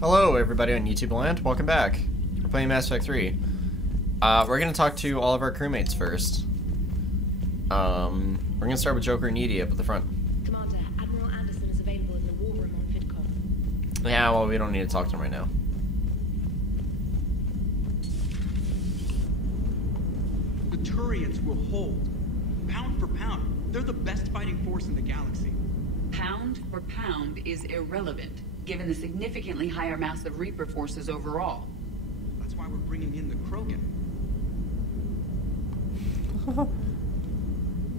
Hello, everybody on YouTube land. Welcome back. We're playing Mass Effect 3. We're gonna talk to all of our crewmates first. We're gonna start with Joker and Edie up at the front. Commander, Admiral Anderson is available in the war room on VidCon. Yeah, well, we don't need to talk to him right now. The Turians will hold. Pound for pound, they're the best fighting force in the galaxy. Pound for pound is irrelevant, given the significantly higher mass of Reaper forces overall. That's why we're bringing in the Krogan.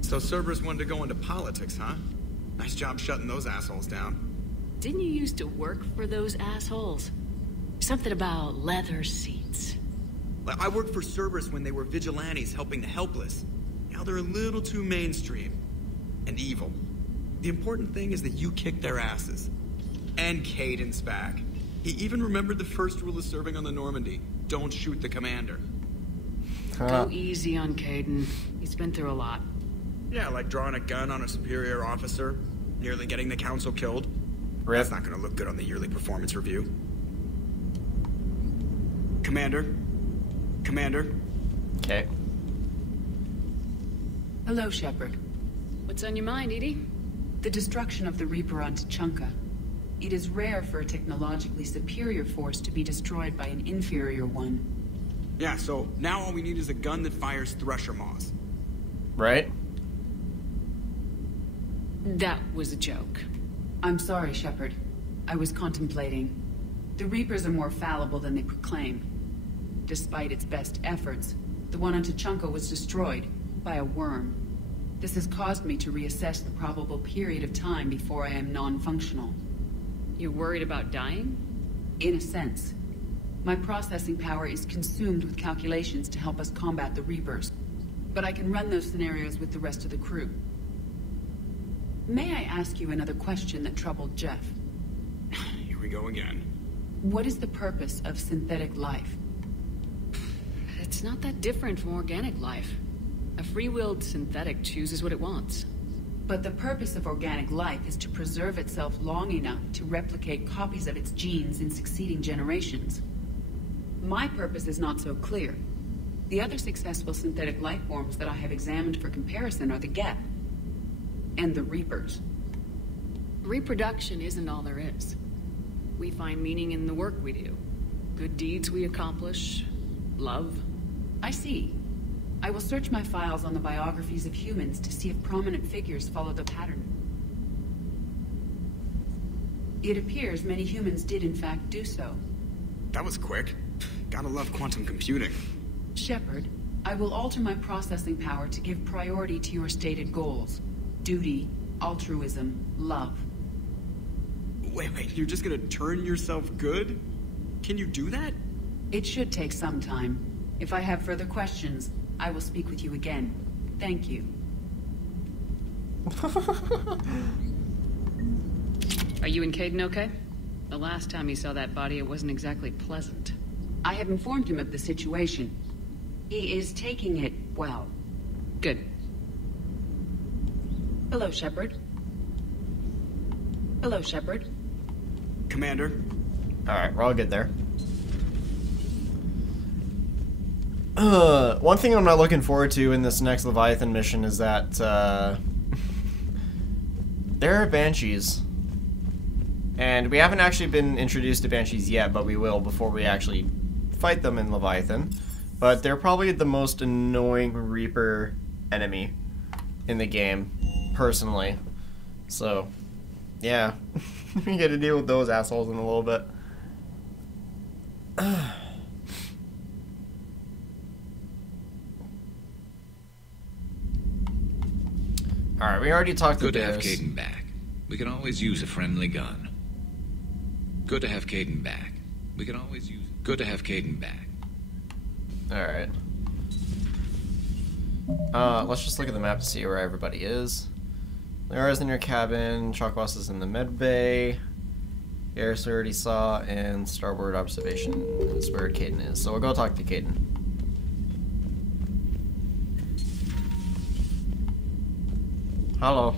So Cerberus wanted to go into politics, huh? Nice job shutting those assholes down. Didn't you used to work for those assholes? Something about leather seats. I worked for Cerberus when they were vigilantes helping the helpless. Now they're a little too mainstream. And evil. The important thing is that you kicked their asses. And Kaidan's back. He even remembered the first rule of serving on the Normandy. Don't shoot the commander. Go easy on Kaidan. He's been through a lot. Yeah, like drawing a gun on a superior officer, nearly getting the council killed. Rip. That's not gonna look good on the yearly performance review. Commander? Commander? Okay. Hello, Shepard. What's on your mind, Edie? The destruction of the Reaper on Tuchanka. It is rare for a technologically superior force to be destroyed by an inferior one. Yeah, so now all we need is a gun that fires Thresher Maws. Right? That was a joke. I'm sorry, Shepard. I was contemplating. The Reapers are more fallible than they proclaim. Despite its best efforts, the one on Tuchanka was destroyed by a worm. This has caused me to reassess the probable period of time before I am non-functional. You're worried about dying? In a sense. My processing power is consumed with calculations to help us combat the Reapers. But I can run those scenarios with the rest of the crew. May I ask you another question that troubled Jeff? Here we go again. What is the purpose of synthetic life? It's not that different from organic life. A free-willed synthetic chooses what it wants. But the purpose of organic life is to preserve itself long enough to replicate copies of its genes in succeeding generations. My purpose is not so clear. The other successful synthetic life forms that I have examined for comparison are the Geth and the Reapers. Reproduction isn't all there is. We find meaning in the work we do. Good deeds we accomplish. Love. I see. I will search my files on the biographies of humans to see if prominent figures follow the pattern. It appears many humans did in fact do so. That was quick. Gotta love quantum computing. Shepard, I will alter my processing power to give priority to your stated goals. Duty, altruism, love. Wait, you're just gonna turn yourself good? Can you do that? It should take some time. If I have further questions, I will speak with you again. Thank you. Are you and Kaidan okay? The last time he saw that body, it wasn't exactly pleasant. I have informed him of the situation. He is taking it well. Good. Hello, Shepard. Hello, Shepard. Commander? Alright, we're all good there. One thing I'm not looking forward to in this next Leviathan mission is that, there are Banshees. And we haven't actually been introduced to Banshees yet, but we will before we actually fight them in Leviathan. But they're probably the most annoying Reaper enemy in the game, personally. So, yeah. We get to deal with those assholes in a little bit. Alright, we already talked to Good to have Bears. Kaidan back. We can always use a friendly gun. Good to have Kaidan back. We can always use... Good to have Kaidan back. Alright. Let's just look at the map to see where everybody is. Liara's in your cabin, Chakwas is in the med bay, Garrus we already saw, and starboard observation is where Kaidan is. So we'll go talk to Kaidan. Hello.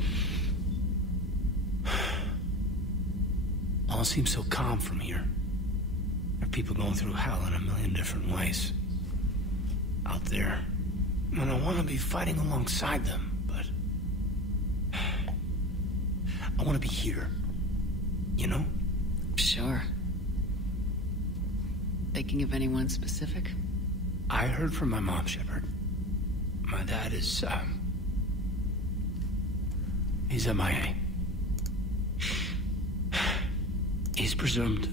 All seems so calm from here. people going through hell in a million different ways. Out there. And I want to be fighting alongside them, but... I want to be here. You know? Sure. Thinking of anyone specific? I heard from my mom, Shepard. My dad is, he's MIA. He's presumed.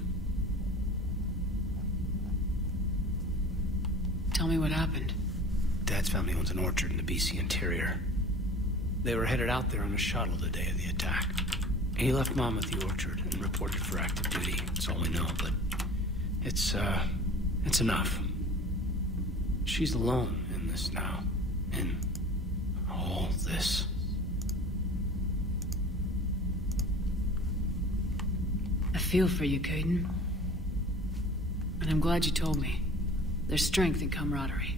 Tell me what happened. Dad's family owns an orchard in the BC interior. They were headed out there on a shuttle the day of the attack. He left Mom at the orchard and reported for active duty. That's all we know, but it's enough. She's alone in this now. In all this. I feel for you, Caden. And I'm glad you told me. There's strength in camaraderie.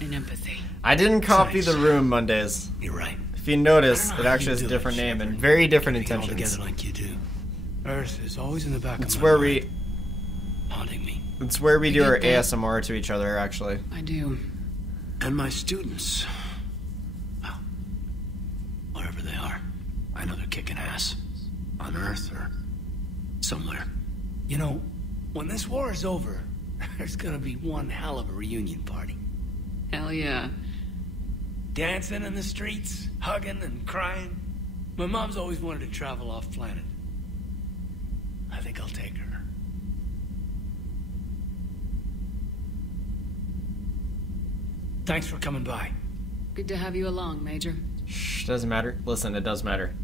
And empathy. I didn't copy the room Mondays. You're right. If you notice, it actually has a different name and very different All intentions. together like you do. Earth is always in the back It's of my where mind, we haunting me. it's where we You do our get that? ASMR to each other, actually. I do. And my students. Well, wherever they are. I know they're kicking ass. On Earth or somewhere. You know, when this war is over, there's gonna be one hell of a reunion party. Hell yeah. Dancing in the streets, hugging and crying. My mom's always wanted to travel off planet. I think I'll take her. Thanks for coming by. Good to have you along, Major. Shh, doesn't matter. Listen, it does matter.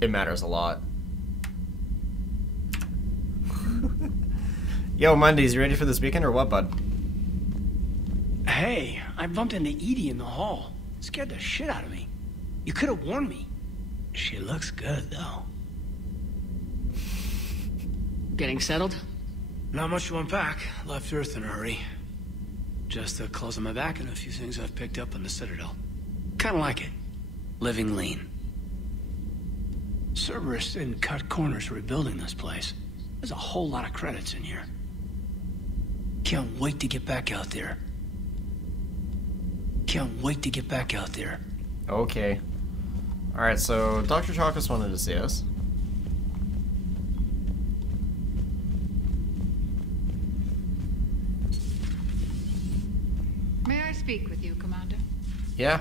It matters a lot. Yo, Mondays, you ready for this weekend or what, bud? Hey, I bumped into Edie in the hall. Scared the shit out of me. You could have warned me. She looks good, though. Getting settled? Not much to unpack. Left Earth in a hurry. Just the clothes on my back and a few things I've picked up on the Citadel. Kinda like it. Living lean. Cerberus didn't cut corners rebuilding this place. There's a whole lot of credits in here. Can't wait to get back out there. Can't wait to get back out there. Okay. Alright, so Dr. Chakas wanted to see us. May I speak with you, Commander? Yeah?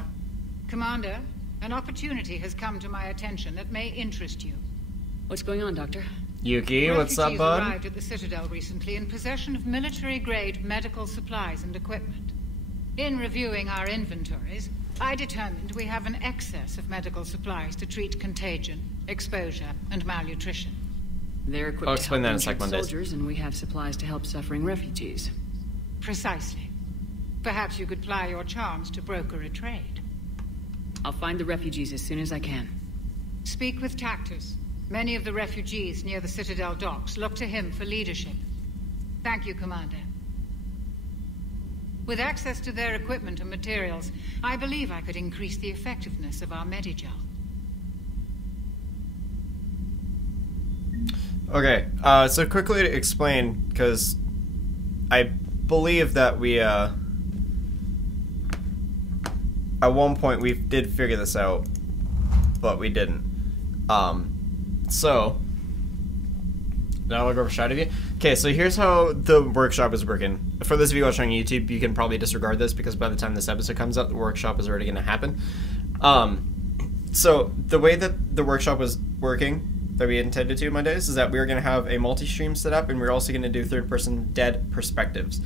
Commander, an opportunity has come to my attention that may interest you. What's going on, Doctor? Yuki, what's up, Refugees bud? arrived at the Citadel recently in possession of military-grade medical supplies and equipment. In reviewing our inventories, I determined we have an excess of medical supplies to treat contagion, exposure, and malnutrition. They're equipped I'll to explain help that in a sec, injured Mondays. soldiers, and we have supplies to help suffering refugees. Precisely. Perhaps you could ply your charms to broker a trade. I'll find the refugees as soon as I can. Speak with Tactus. Many of the refugees near the Citadel docks look to him for leadership. Thank you, Commander. With access to their equipment and materials, I believe I could increase the effectiveness of our Medigel. Okay, so quickly to explain, because I believe that we, at one point we did figure this out, but we didn't. So, now I'll go over a shot of you. Okay, so here's how the workshop is working. For those of you watching on YouTube, you can probably disregard this because by the time this episode comes out, the workshop is already going to happen. So, the way that the workshop was working, that we intended to Mondays, is that we were going to have a multi-stream set up, and we're also going to do third-person dead perspectives.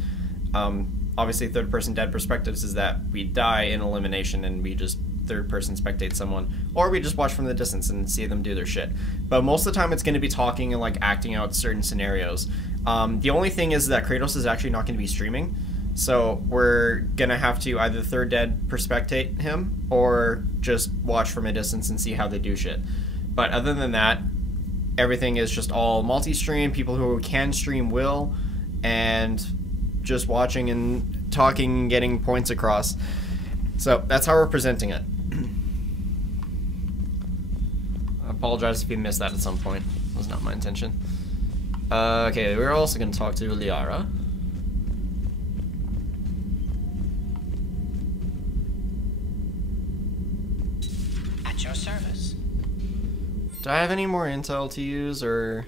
Obviously, third-person dead perspectives is that we die in elimination, and we just third-person spectate someone, or we just watch from the distance and see them do their shit. But most of the time, it's going to be talking and like acting out certain scenarios. The only thing is that Kratos is actually not going to be streaming, so we're going to have to either third dead perspectate him, or just watch from a distance and see how they do shit. But other than that, everything is just all multi-stream. People who can stream will, and just watching and talking and getting points across. So that's how we're presenting it. I apologize if you missed that at some point. It was not my intention. Okay, we're also going to talk to Liara. At your service. Do I have any more intel to use, or...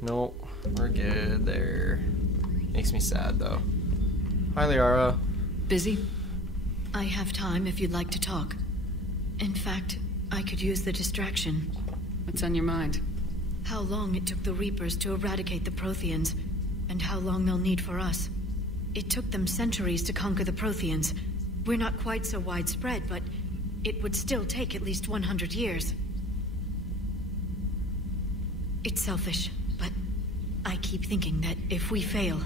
Nope, we're good there. Makes me sad, though. Hi, Liara. Busy? I have time if you'd like to talk. In fact, I could use the distraction. What's on your mind? How long it took the Reapers to eradicate the Protheans, and how long they'll need for us. It took them centuries to conquer the Protheans. We're not quite so widespread, but it would still take at least 100 years. It's selfish, but I keep thinking that if we fail...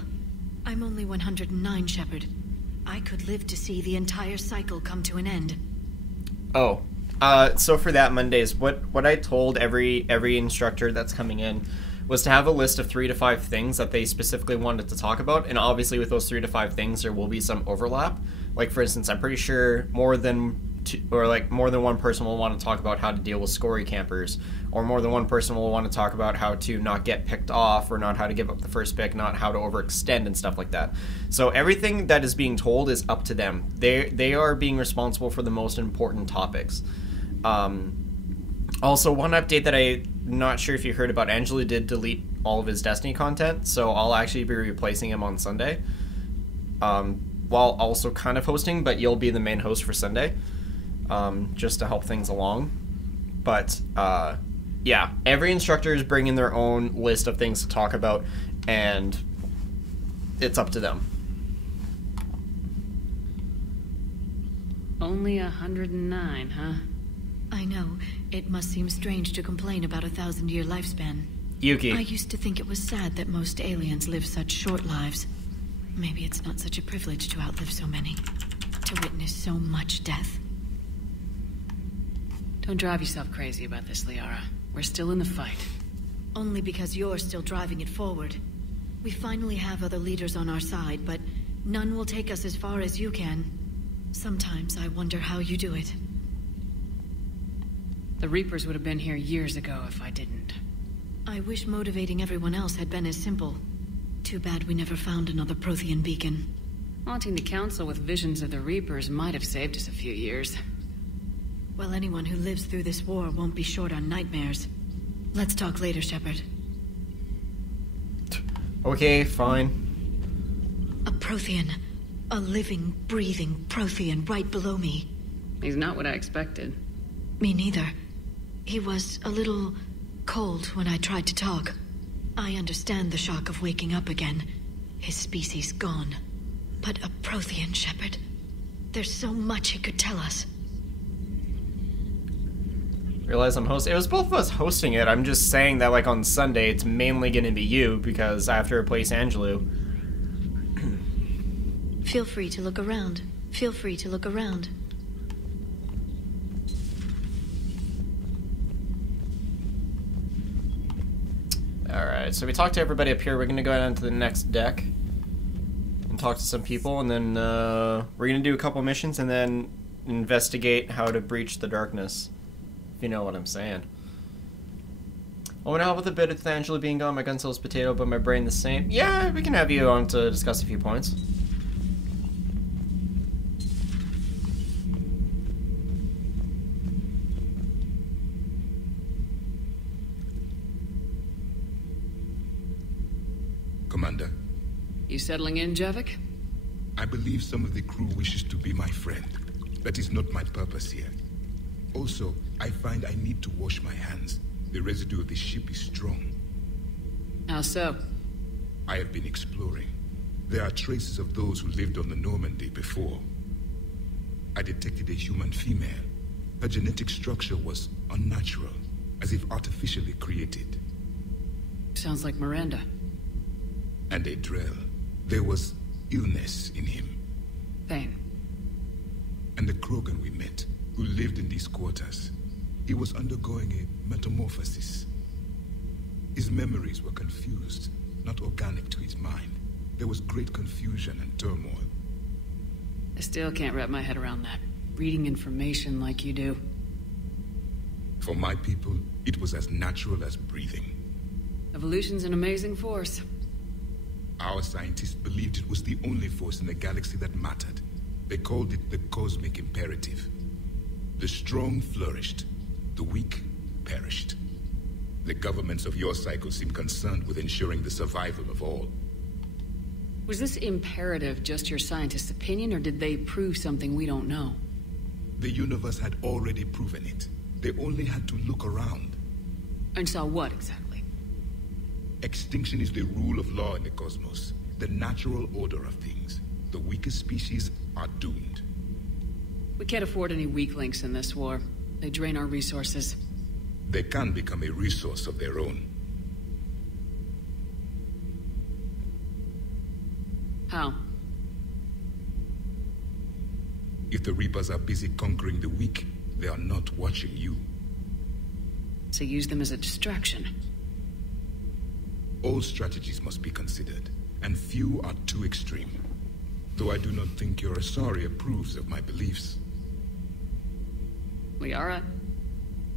I'm only 109, Shepard. I could live to see the entire cycle come to an end. Oh. So for that, Mondays, what I told every instructor that's coming in was to have a list of 3 to 5 things that they specifically wanted to talk about, and obviously with those 3 to 5 things there will be some overlap. Like, for instance, I'm pretty sure more than one person will want to talk about how to deal with scory campers, or more than one person will want to talk about how to not get picked off, or not how to give up the first pick, not how to overextend and stuff like that. So everything that is being told is up to them. They are being responsible for the most important topics. Also, one update that I'm not sure if you heard about, Angelo did delete all of his Destiny content, so I'll actually be replacing him on Sunday, while also kind of hosting, but you'll be the main host for Sunday, just to help things along. But yeah, every instructor is bringing their own list of things to talk about, and it's up to them. Only 109, huh? I know. It must seem strange to complain about a 1,000-year lifespan. Yuki. I used to think it was sad that most aliens live such short lives. Maybe it's not such a privilege to outlive so many. To witness so much death. Don't drive yourself crazy about this, Liara. We're still in the fight. Only because you're still driving it forward. We finally have other leaders on our side, but none will take us as far as you can. Sometimes I wonder how you do it. The Reapers would have been here years ago if I didn't. I wish motivating everyone else had been as simple. Too bad we never found another Prothean beacon. Haunting the Council with visions of the Reapers might have saved us a few years. Well, anyone who lives through this war won't be short on nightmares. Let's talk later, Shepard. Okay, fine. A Prothean. A living, breathing Prothean right below me. He's not what I expected. Me neither. He was a little cold when I tried to talk. I understand the shock of waking up again. His species gone. But a Prothean, Shepard. There's so much he could tell us. Realize I'm hosting. It was both of us hosting it. I'm just saying that, like, on Sunday, it's mainly going to be you because I have to replace Angelo. Feel free to look around. Feel free to look around. Alright, so we talked to everybody up here. We're going to go down to the next deck and talk to some people, and then we're going to do a couple missions and then investigate how to breach the darkness. If you know what I'm saying. I want to help with a bit of Angelo being gone. My gun sells potato, but my brain the same. Yeah, we can have you on to discuss a few points. Commander. You settling in, Javik? I believe some of the crew wishes to be my friend. That is not my purpose here. Also, I find I need to wash my hands. The residue of the ship is strong. How so? I have been exploring. There are traces of those who lived on the Normandy before. I detected a human female. Her genetic structure was unnatural, as if artificially created. Sounds like Miranda. And a Drell. There was illness in him. Thane. And the Krogan we met, who lived in these quarters. He was undergoing a metamorphosis. His memories were confused, not organic to his mind. There was great confusion and turmoil. I still can't wrap my head around that. Reading information like you do. For my people, it was as natural as breathing. Evolution's an amazing force. Our scientists believed it was the only force in the galaxy that mattered. They called it the cosmic imperative. The strong flourished, the weak perished. The governments of your cycle seem concerned with ensuring the survival of all. Was this imperative just your scientist's opinion, or did they prove something we don't know? The universe had already proven it. They only had to look around. And saw what exactly? Extinction is the rule of law in the cosmos, the natural order of things. The weakest species are doomed. We can't afford any weak links in this war. They drain our resources. They can become a resource of their own. How? If the Reapers are busy conquering the weak, they are not watching you. So use them as a distraction. All strategies must be considered, and few are too extreme. Though I do not think your Asari approves of my beliefs. Liara?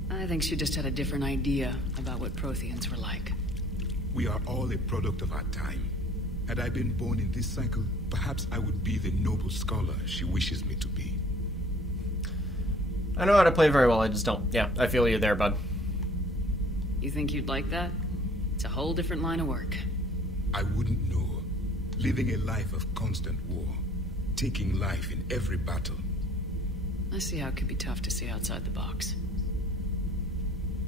I think she just had a different idea about what Protheans were like. We are all a product of our time. Had I been born in this cycle, perhaps I would be the noble scholar she wishes me to be. I know how to play very well, I just don't. Yeah, I feel you there, bud. You think you'd like that? It's a whole different line of work. I wouldn't know. Living a life of constant war. Taking life in every battle. I see how it could be tough to see outside the box.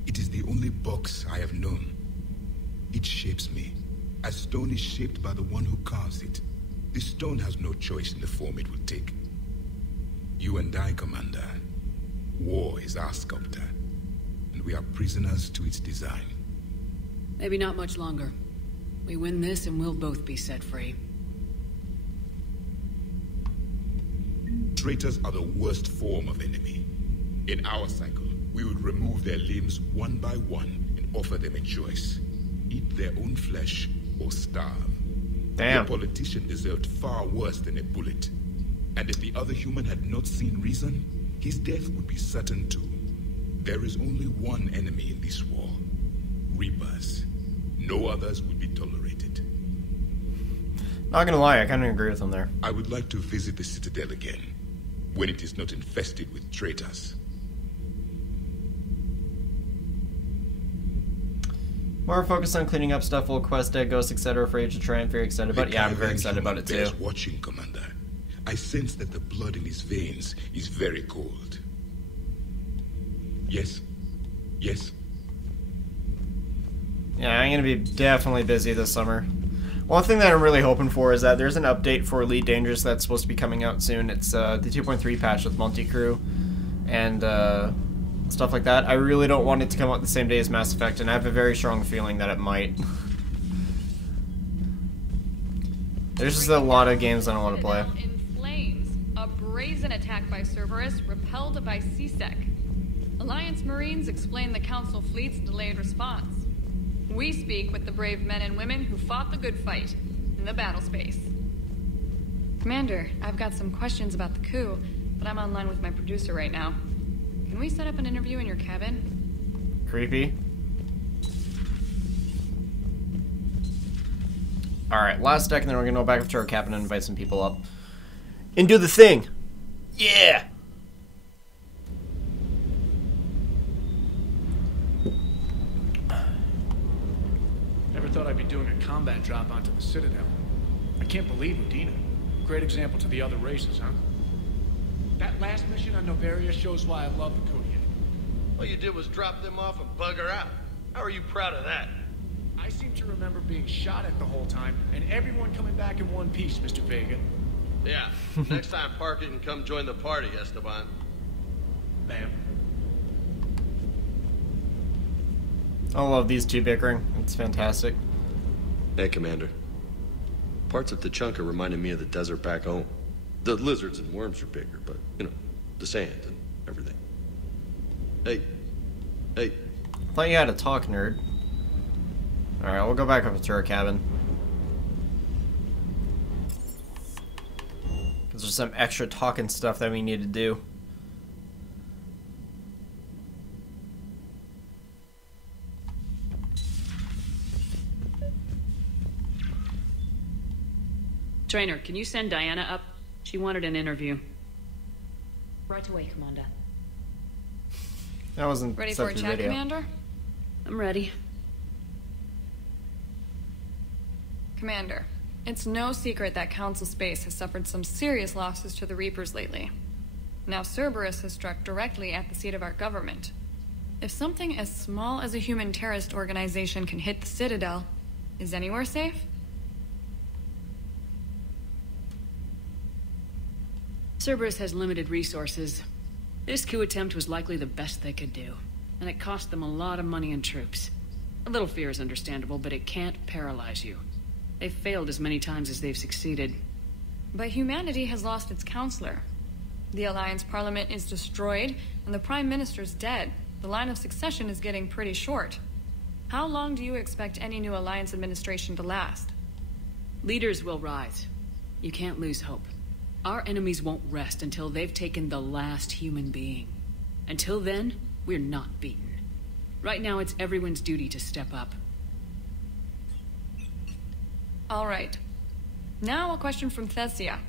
It is the only box I have known. It shapes me, as stone is shaped by the one who carves it. The stone has no choice in the form it will take. You and I, Commander. War is our sculptor, and we are prisoners to its design. Maybe not much longer. We win this and we'll both be set free. Traitors are the worst form of enemy. In our cycle, we would remove their limbs one by one and offer them a choice. Eat their own flesh or starve. Damn. The politician deserved far worse than a bullet. And if the other human had not seen reason, his death would be certain too. There is only one enemy in this war. Reapers. No others would be tolerated. Not gonna lie, I kind of agree with him there. I would like to visit the Citadel again, when it is not infested with traitors. More focused on cleaning up stuff, full quest dead, ghosts, etc. for Age of Triumph. Very excited about it. Yeah, I'm very excited about it too. Watching, Commander. I sense that the blood in his veins is very cold. Yes? Yes? Yeah, I'm gonna be definitely busy this summer. One thing that I'm really hoping for is that there's an update for Elite Dangerous that's supposed to be coming out soon. It's the 2.3 patch with multi-crew and stuff like that. I really don't want it to come out the same day as Mass Effect, and I have a very strong feeling that it might. There's just a lot of games I don't want to play. In flames, a brazen attack by Cerberus repelled by C-Sec. Alliance Marines explain the Council fleet's delayed response. We speak with the brave men and women who fought the good fight in the battle space. Commander, I've got some questions about the coup, but I'm online with my producer right now. Can we set up an interview in your cabin? Creepy. Alright, last deck, and then we're gonna go back up to our cabin and invite some people up. And do the thing! Yeah! Never thought I'd be doing a combat drop onto the Citadel. I can't believe Udina. Great example to the other races, huh? That last mission on Noveria shows why I love the Kodiak. All you did was drop them off and bugger out. How are you proud of that? I seem to remember being shot at the whole time, and everyone coming back in one piece, Mr. Vega. Yeah, next time park it and come join the party, Esteban. Ma'am. I love these two bickering. It's fantastic. Hey, Commander. Parts of Tachanka reminded me of the desert back home. The lizards and worms are bigger, but, you know, the sand and everything. Hey. I thought you had to talk, nerd. Alright, we'll go back up to our cabin. Because there's some extra talking stuff that we need to do. Trainer, can you send Diana up? She wanted an interview. Right away, Commander. That wasn't Ready for a chat, Commander? I'm ready. Commander, it's no secret that Council Space has suffered some serious losses to the Reapers lately. Now Cerberus has struck directly at the seat of our government. If something as small as a human terrorist organization can hit the Citadel, is anywhere safe? Cerberus has limited resources. This coup attempt was likely the best they could do, and it cost them a lot of money and troops. A little fear is understandable, but it can't paralyze you. They've failed as many times as they've succeeded. But humanity has lost its counselor. The Alliance Parliament is destroyed, and the Prime Minister's dead. The line of succession is getting pretty short. How long do you expect any new Alliance administration to last? Leaders will rise. You can't lose hope. Our enemies won't rest until they've taken the last human being. Until then, we're not beaten. Right now, it's everyone's duty to step up. All right. Now a question from Thessia.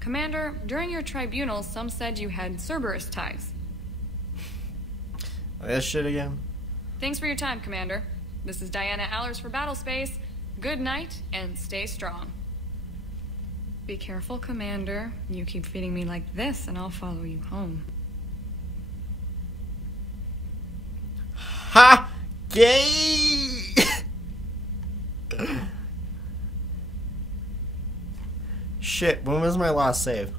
Commander, during your tribunal, some said you had Cerberus ties. This shit again? Thanks for your time, Commander. This is Diana Allers for Battlespace. Good night, and stay strong. Be careful, Commander. You keep feeding me like this, and I'll follow you home. Ha! Gay! Shit, when was my last save?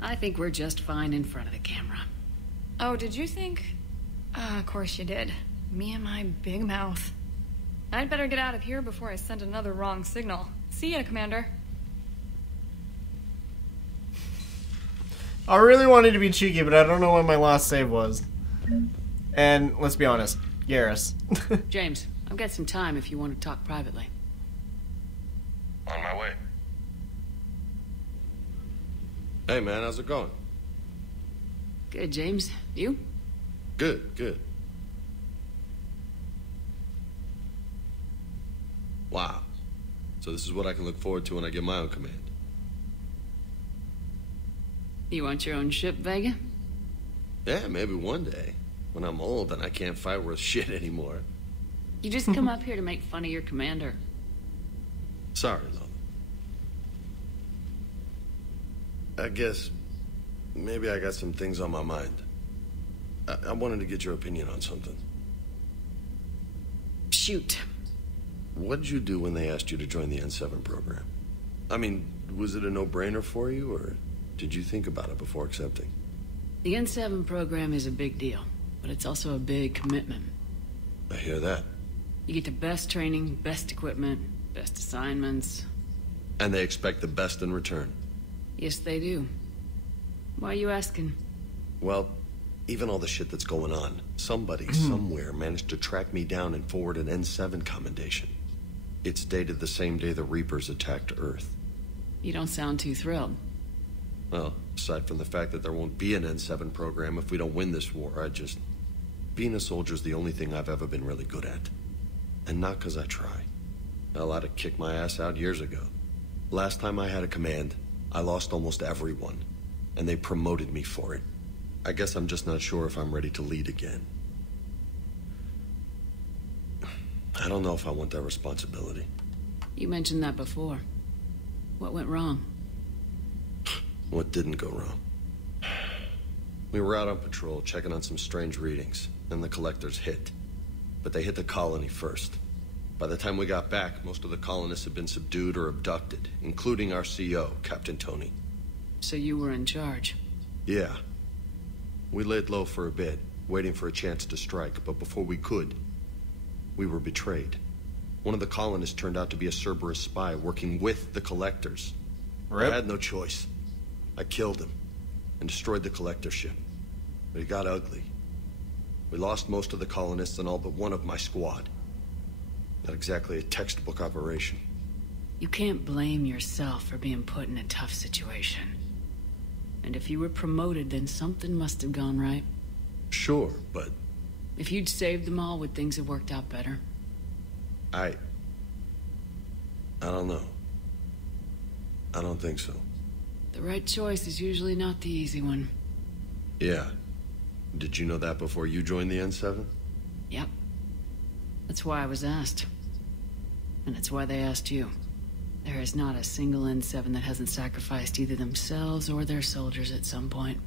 I think we're just fine in front of the camera. Oh, did you think? Of course you did. Me and my big mouth. I'd better get out of here before I send another wrong signal. See ya, Commander. I really wanted to be cheeky, but I don't know when my last save was. And let's be honest, Garrus. James, I've got some time if you want to talk privately. On my way. Hey, man, how's it going? Good, James. You? Good, good. Wow. So this is what I can look forward to when I get my own command. You want your own ship, Vega? Yeah, maybe one day. When I'm old and I can't fight worth shit anymore. You just come up here to make fun of your commander. Sorry, Lola. I guess maybe I got some things on my mind. I wanted to get your opinion on something. Shoot. What did you do when they asked you to join the N7 program? I mean, was it a no-brainer for you, or did you think about it before accepting? The N7 program is a big deal, but it's also a big commitment. I hear that. You get the best training, best equipment, best assignments. And they expect the best in return. Yes, they do. Why are you asking? Well, even all the shit that's going on, somebody somewhere managed to track me down and forward an N7 commendation. It's dated the same day the Reapers attacked Earth. You don't sound too thrilled. Well, aside from the fact that there won't be an N7 program if we don't win this war, being a soldier's the only thing I've ever been really good at. And not because I try. Hell, I'd have kicked my ass out years ago. Last time I had a command, I lost almost everyone, and they promoted me for it. I guess I'm just not sure if I'm ready to lead again. I don't know if I want that responsibility. You mentioned that before. What went wrong? What didn't go wrong? We were out on patrol, checking on some strange readings, and the collectors hit. But they hit the colony first. By the time we got back, most of the colonists had been subdued or abducted, including our CO, Captain Tony. So you were in charge? Yeah. We laid low for a bit, waiting for a chance to strike, but before we could, we were betrayed. One of the colonists turned out to be a Cerberus spy working with the collectors. Rip. I had no choice. I killed him and destroyed the collector ship. But it got ugly. We lost most of the colonists and all but one of my squad. Not exactly a textbook operation. You can't blame yourself for being put in a tough situation. And if you were promoted, then something must have gone right. Sure, but... If you'd saved them all, would things have worked out better? I don't know. I don't think so. The right choice is usually not the easy one. Yeah. Did you know that before you joined the N7? Yep. That's why I was asked. And it's why they asked you. There is not a single N7 that hasn't sacrificed either themselves or their soldiers at some point.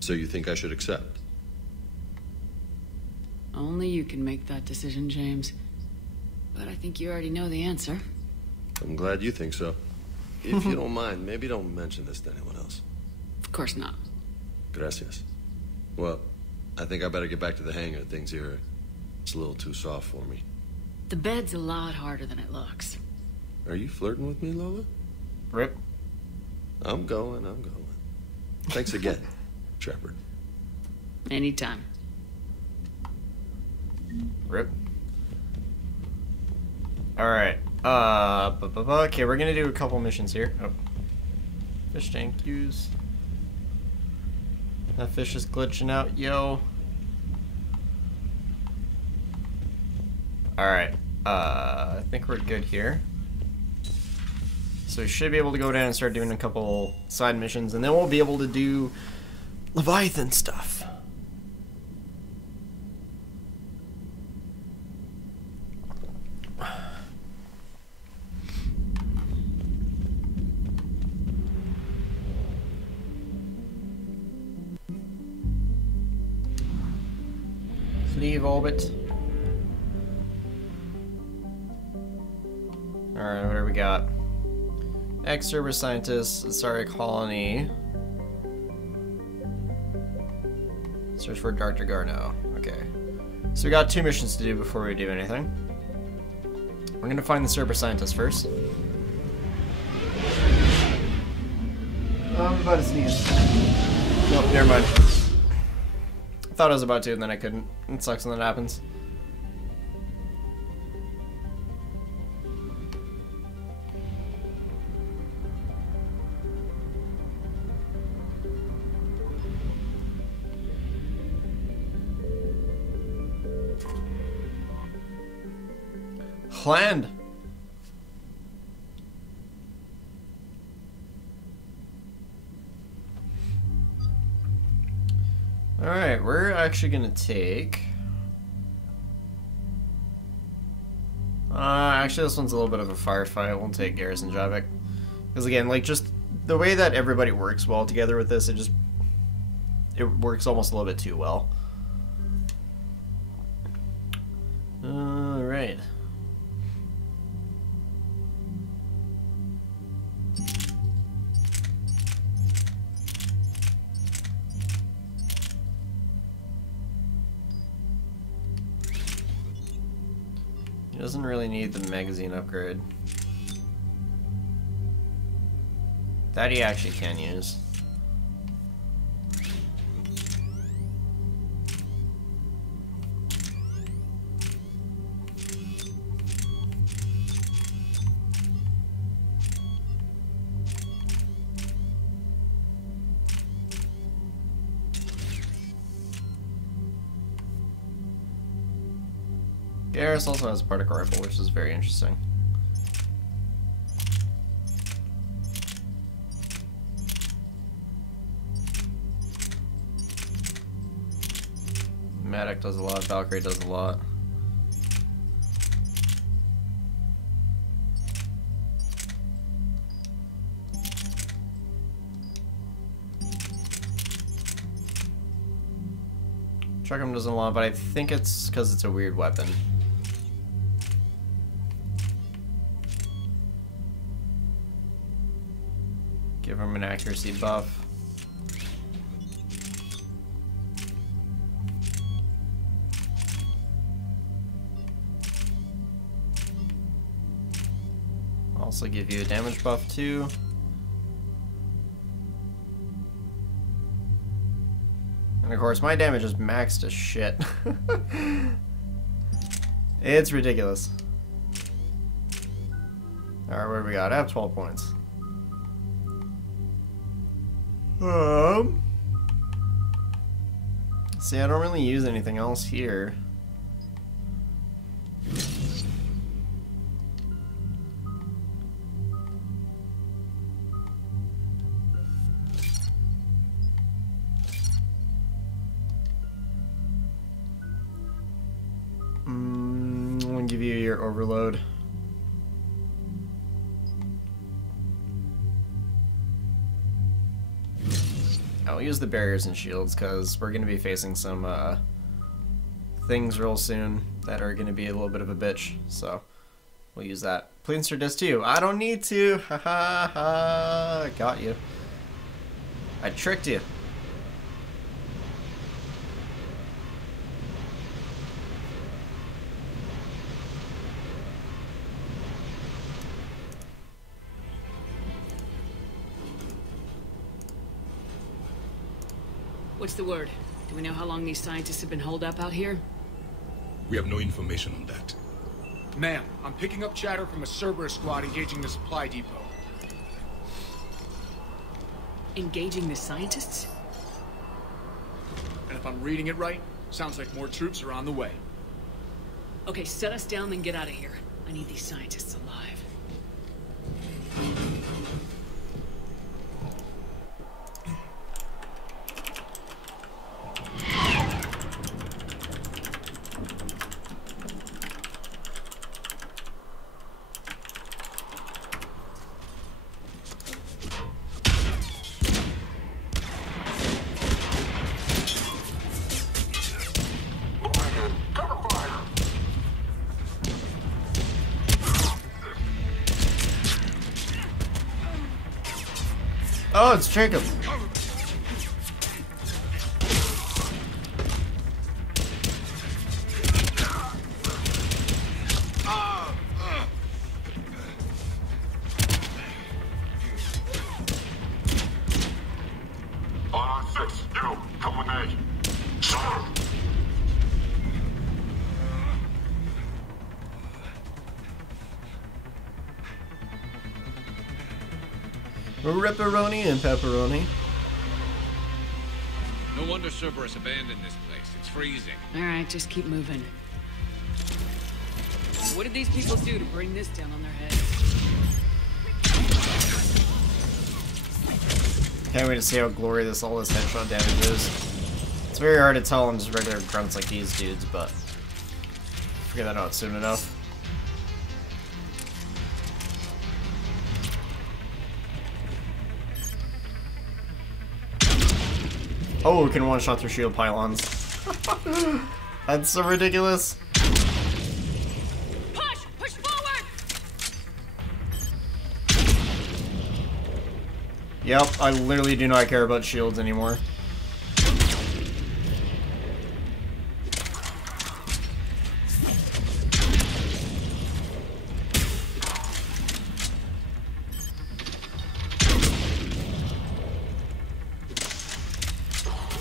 So you think I should accept? Only you can make that decision, James. But I think you already know the answer. I'm glad you think so. If you don't mind, maybe don't mention this to anyone else. Of course not. Gracias. Well, I think I better get back to the hangar. Things here, it's a little too soft for me. The bed's a lot harder than it looks. Are you flirting with me, Lola? Rip. I'm going. Thanks again, Shepard. Anytime. Rip. Alright. Okay, we're gonna do a couple missions here. Oh. Fish tank use. That fish is glitching out, yo. Alright. I think we're good here. So we should be able to go down and start doing a couple side missions, and then we'll be able to do Leviathan stuff. Leave orbit. Alright, what do we got? Ex-Cerberus scientist, Asari colony. Search for Dr. Garneau. Okay. So we got 2 missions to do before we do anything. We're gonna find the Cerberus scientist first. I'm about to sneeze. Nope, never mind. I thought I was about to, and then I couldn't. It sucks when that happens. Land. Alright, we're actually gonna take... actually this one's a little bit of a firefight. We'll take Garrison Javik. Because again, like, just the way that everybody works well together with this, it works almost a little bit too well. Alright. Doesn't really need the magazine upgrade. That he actually can use. Garrus also has a particle rifle, which is very interesting. Maddox does a lot, Valkyrie does a lot. Truckum doesn't a lot, but I think it's because it's a weird weapon. Give him an accuracy buff. Also give you a damage buff too. And of course my damage is maxed as shit. It's ridiculous. Alright, what do we got? I have 12 points. See, I don't really use anything else here. give you your overload. I'll use the barriers and shields because we're going to be facing some things real soon that are going to be a little bit of a bitch. So we'll use that. Please does too. I don't need to. Ha ha ha. Got you. I tricked you. What's the word? Do we know how long these scientists have been holed up out here? We have no information on that. Ma'am, I'm picking up chatter from a Cerberus squad engaging the supply depot. Engaging the scientists? And if I'm reading it right, sounds like more troops are on the way. Okay, set us down, then get out of here. I need these scientists alive. Oh, it's Jacob. Ripperoni and pepperoni. No wonder Cerberus abandoned this place. It's freezing. Alright, just keep moving. What did these people do to bring this down on their heads? Can't wait to see how glorious all this headshot damage is. It's very hard to tell on just regular grunts like these dudes, but figure that out soon enough. Oh, we can one-shot through shield pylons. That's so ridiculous. Push forward! Yep, I literally do not care about shields anymore.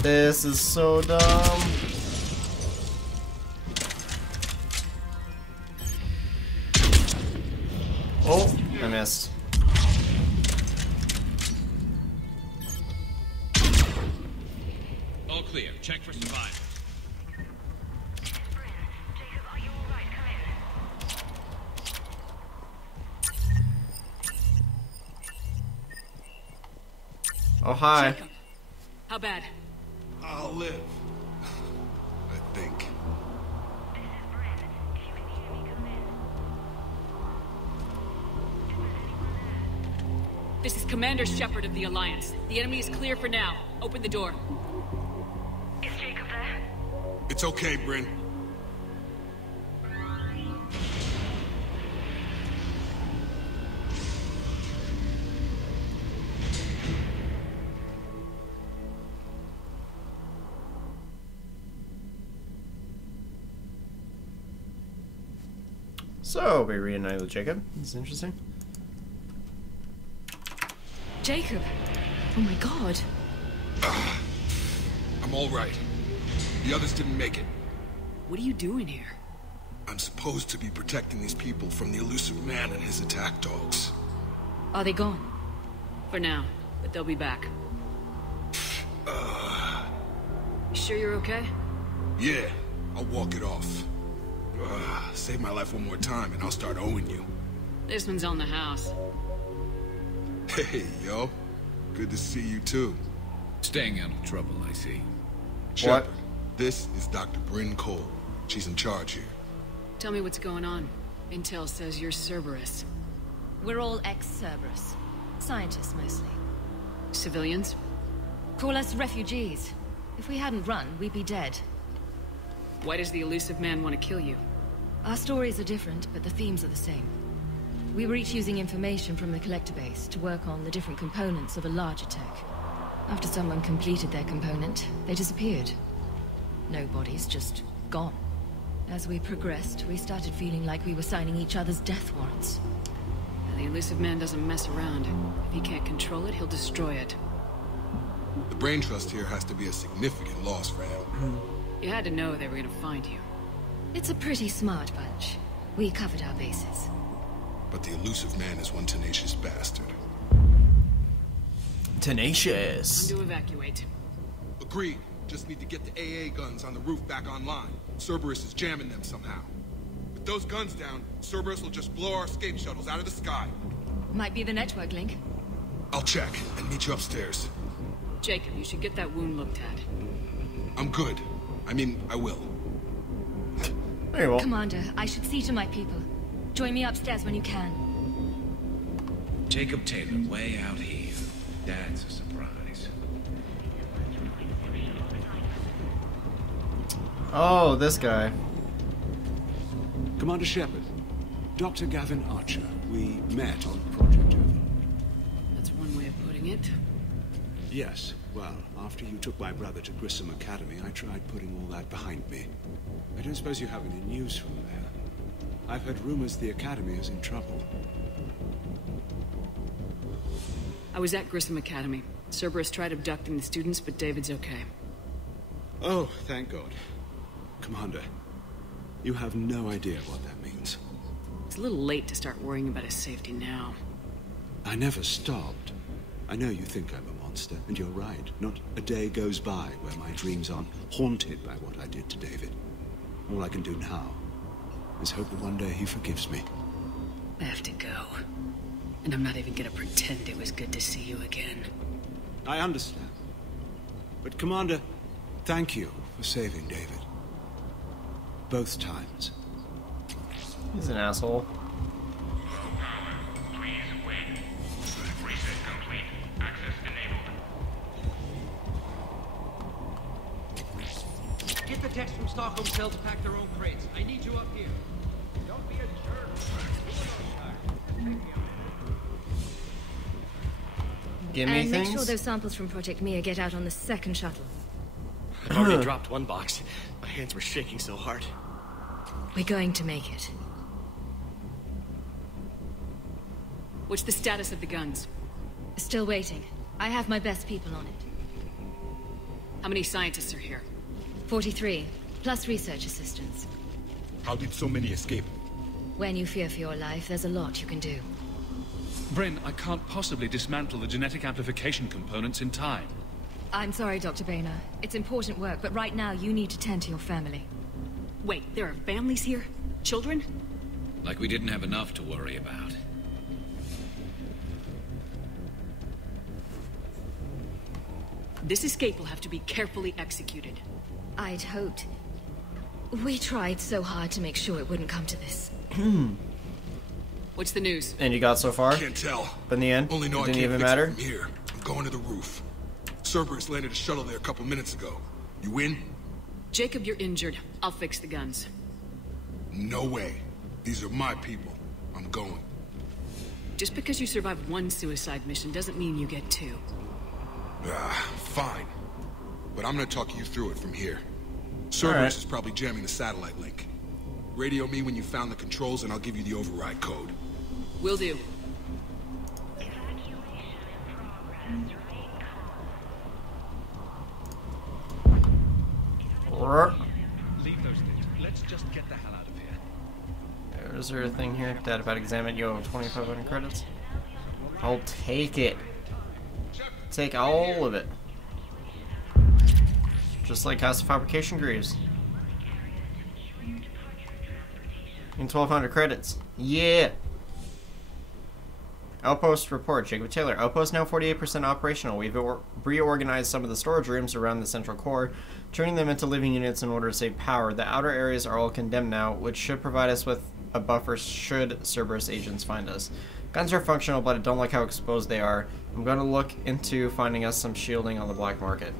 This is so dumb. Oh, I missed. All clear. Check for survivors. Oh, hi. Jacob. How bad? I'll live. I think. This is Commander Shepard of the Alliance. The enemy is clear for now. Open the door. Is Jacob there? It's okay, Bryn. So, we reunited with Jacob. It's interesting. Jacob! Oh my god. I'm all right. The others didn't make it. What are you doing here? I'm supposed to be protecting these people from the elusive man and his attack dogs. Are they gone? For now, but they'll be back. You sure you're okay? Yeah, I'll walk it off. Save my life one more time and I'll start owing you. This one's on the house. Hey, yo. Good to see you too. Staying out of trouble, I see. Shepard, this is Dr. Bryn Cole. She's in charge here. Tell me what's going on. Intel says you're Cerberus. We're all ex-Cerberus. Scientists, mostly. Civilians? Call us refugees. If we hadn't run, we'd be dead. Why does the elusive man want to kill you? Our stories are different, but the themes are the same. We were each using information from the collector base to work on the different components of a larger tech. After someone completed their component, they disappeared. No bodies, just gone. As we progressed, we started feeling like we were signing each other's death warrants. The elusive man doesn't mess around. If he can't control it, he'll destroy it. The brain trust here has to be a significant loss for him. You had to know they were gonna find you. It's a pretty smart bunch. We covered our bases. But the elusive man is one tenacious bastard. Tenacious. Time to evacuate. Agreed. Just need to get the AA guns on the roof back online. Cerberus is jamming them somehow. With those guns down, Cerberus will just blow our escape shuttles out of the sky. Might be the network link. I'll check and meet you upstairs. Jacob, you should get that wound looked at. I'm good. I mean, I will. There you go. Commander, I should see to my people. Join me upstairs when you can. Jacob Taylor, way out here. That's a surprise. Oh, this guy. Commander Shepard, Dr. Gavin Archer. We met on Project Earth. That's one way of putting it. Yes. Well, after you took my brother to Grissom Academy, I tried putting all that behind me. I don't suppose you have any news from there. I've heard rumors the Academy is in trouble. I was at Grissom Academy. Cerberus tried abducting the students, but David's okay. Oh, thank God. Commander, you have no idea what that means. It's a little late to start worrying about his safety now. I never stopped. I know you think I'm a monster, and you're right. Not a day goes by where my dreams aren't haunted by what I did to David. All I can do now is hope that one day he forgives me. I have to go. And I'm not even gonna pretend it was good to see you again. I understand. But Commander, thank you for saving David. Both times. He's an asshole. Get the techs from Stockholm Cell to pack their own crates. I need you up here. Don't be a jerk. Give me and things. make sure those samples from Project Mia get out on the second shuttle. I've already dropped one box. My hands were shaking so hard. We're going to make it. What's the status of the guns? Still waiting. I have my best people on it. How many scientists are here? 43, plus research assistants. How did so many escape? When you fear for your life, there's a lot you can do. Bryn, I can't possibly dismantle the genetic amplification components in time. I'm sorry, Dr. Boehner. It's important work, but right now you need to tend to your family. Wait, there are families here? Children? Like we didn't have enough to worry about. This escape will have to be carefully executed. I'd hoped. We tried so hard to make sure it wouldn't come to this. What's the news? And you got so far? Can't tell. But in the end, Only know it I didn't can't even fix matter? it from here. I'm going to the roof. Cerberus landed a shuttle there a couple minutes ago. You in? Jacob, you're injured. I'll fix the guns. No way. These are my people. I'm going. Just because you survived one suicide mission doesn't mean you get two. Fine. But I'm gonna talk you through it from here. Cerberus Alright. is probably jamming the satellite link. Radio me when you found the controls and I'll give you the override code. Will do. Leave those things. Let's just get the hell out of here. Is there a thing here? Data about examine. Yo, 2,500 credits. I'll take it. Take all of it. Just like House of Fabrication Greaves. And 1,200 credits. Yeah. Outpost report. Jacob Taylor. Outpost now 48% operational. We've reorganized some of the storage rooms around the central core, turning them into living units in order to save power. The outer areas are all condemned now, which should provide us with a buffer should Cerberus agents find us. Guns are functional, but I don't like how exposed they are. I'm going to look into finding us some shielding on the black market.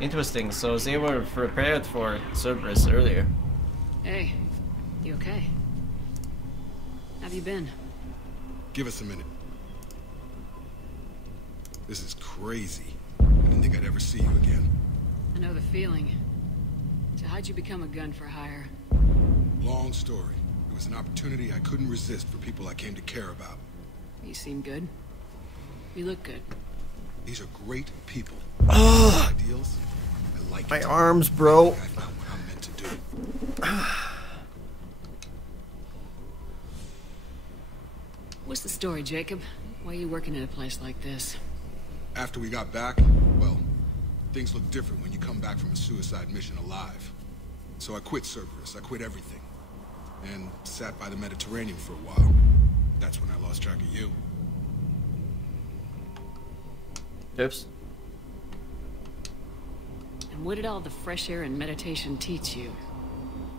Interesting. So they were prepared for Cerberus earlier. Hey, you okay? How have you been? Give us a minute. This is crazy. I didn't think I'd ever see you again. I know the feeling. So how'd you become a gun for hire? Long story. It was an opportunity I couldn't resist for people I came to care about. You seem good. You look good. These are great people. Oh, Ideals. I like my it. arms, bro. I found what I'm meant to do. What's the story, Jacob? Why are you working at a place like this? After we got back, well, things look different when you come back from a suicide mission alive. So I quit Cerberus. I quit everything. And sat by the Mediterranean for a while. That's when I lost track of you. Oops. And what did all the fresh air and meditation teach you?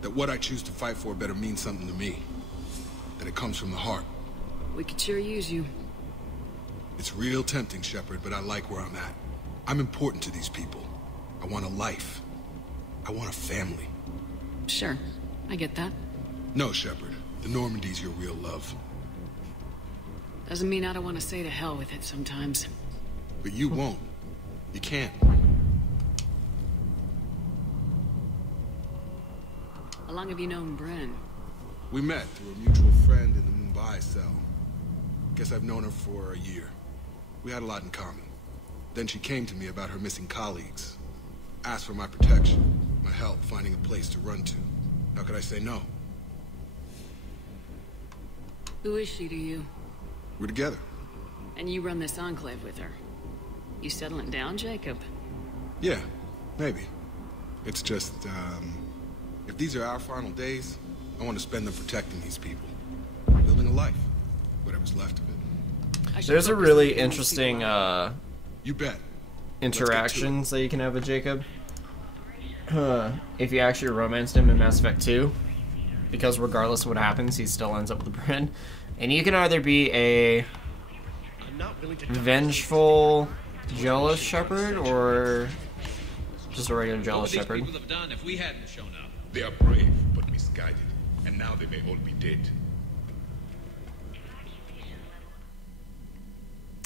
That what I choose to fight for better mean something to me. That it comes from the heart. We could sure use you. It's real tempting, Shepard, but I like where I'm at. I'm important to these people. I want a life. I want a family. Sure, I get that. No, Shepard. The Normandy's your real love. Doesn't mean I don't want to say to hell with it sometimes. But you won't. You can't. How long have you known Bren? We met through a mutual friend in the Mumbai cell. Guess I've known her for a year. We had a lot in common. Then she came to me about her missing colleagues. Asked for my protection, my help finding a place to run to. How could I say no? Who is she to you? We're together. And you run this enclave with her. You settling down, Jacob? Yeah, maybe. It's just, if these are our final days, I want to spend them protecting these people. Building a life. Whatever's left of it. There's a really interesting, you bet. interactions that you can have with Jacob. If you actually romanced him in Mass Effect 2. Because regardless of what happens, he still ends up with Bren. And you can either be a vengeful, jealous Shepard, or just a regular jealous Shepard. What would these people have done if we hadn't shown up? They are brave, but misguided. And now they may all be dead.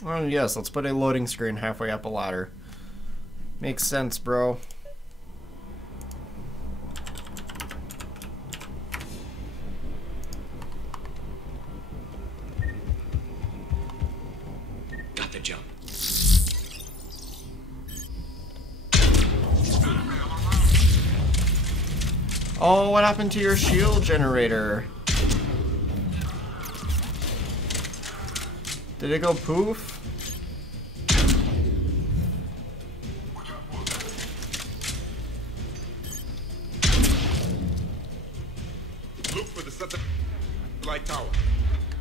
Oh yes, let's put a loading screen halfway up a ladder. Makes sense, bro. Got the jump. Oh, what happened to your shield generator? Did it go poof? Look for the satellite tower.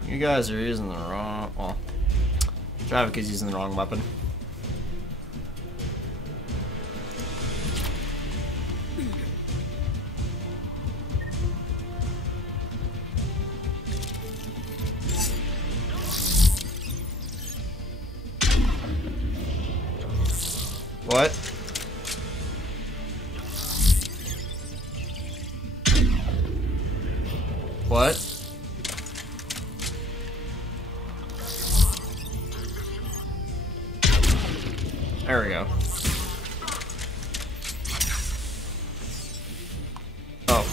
You guys are using the wrong... Well, Javik is using the wrong weapon. What? What? There we go. Oh.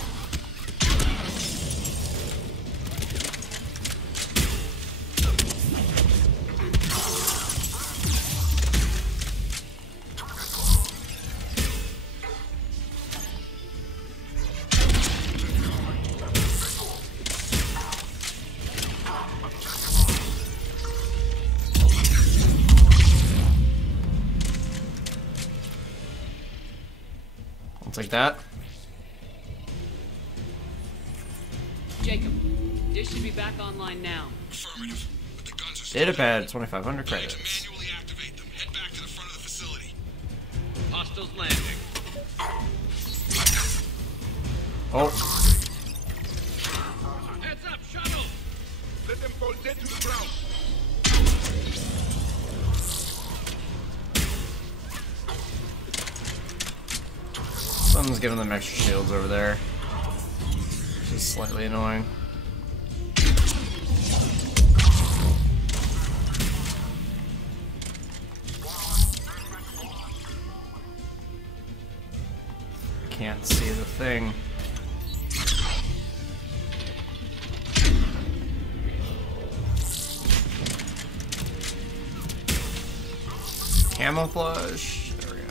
Like that. Jacob, dish should be back online now. Affirmative, but the guns are Datapad, 2,500 credits. Hostiles landing. Oh. Heads up, shuttle! Let them fall dead to the ground. Someone's giving them extra shields over there. Which is slightly annoying. Can't see the thing. Camouflage. There we go.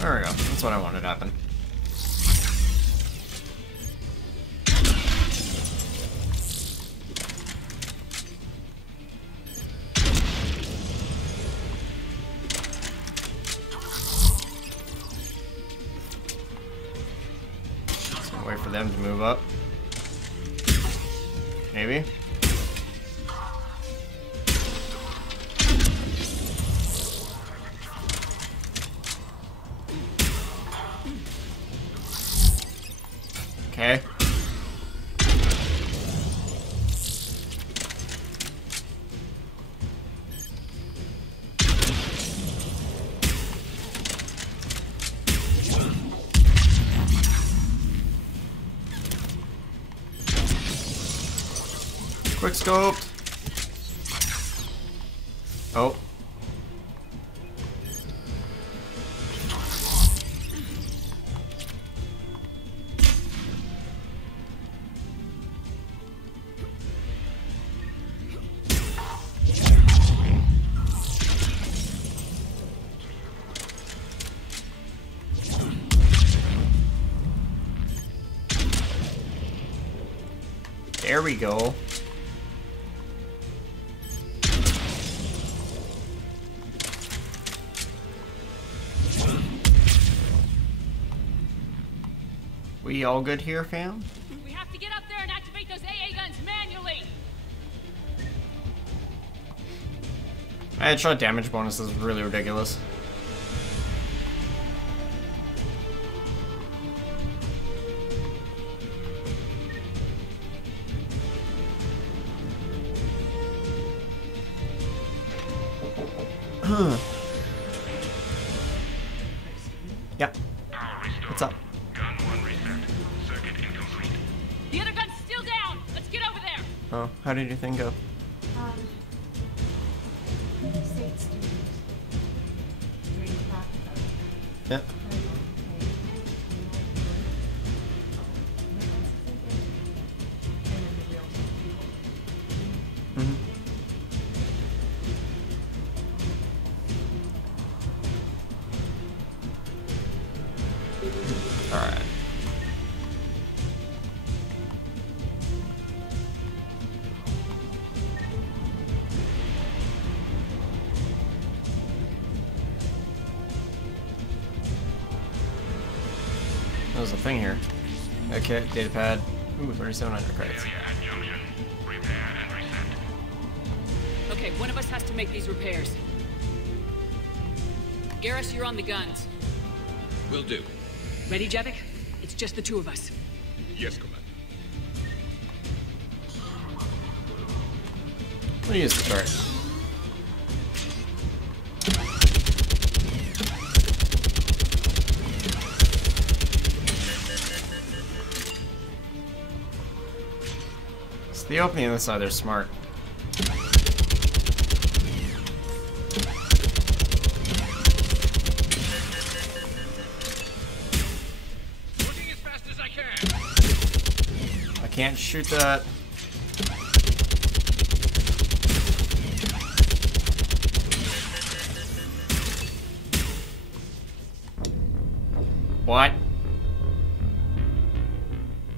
There we go. That's what I wanted to happen. Wait for them to move up. Maybe. Okay. Quick scoped. Oh. There we go. We all good here, fam? We have to get up there and activate those AA guns manually. Headshot damage bonus is really ridiculous. Yeah. What's up? The other gun's still down. Let's get over there. Oh, how did your thing go? Yeah. Alright. There's a thing here. Okay, datapad. Ooh, 3,700 credits. Okay, one of us has to make these repairs. Garrus, you're on the guns. Will do. Ready, Javik? It's just the two of us. Yes, Commander. Let me use the chart. So the opening on this side, they're smart. Can't shoot that. What?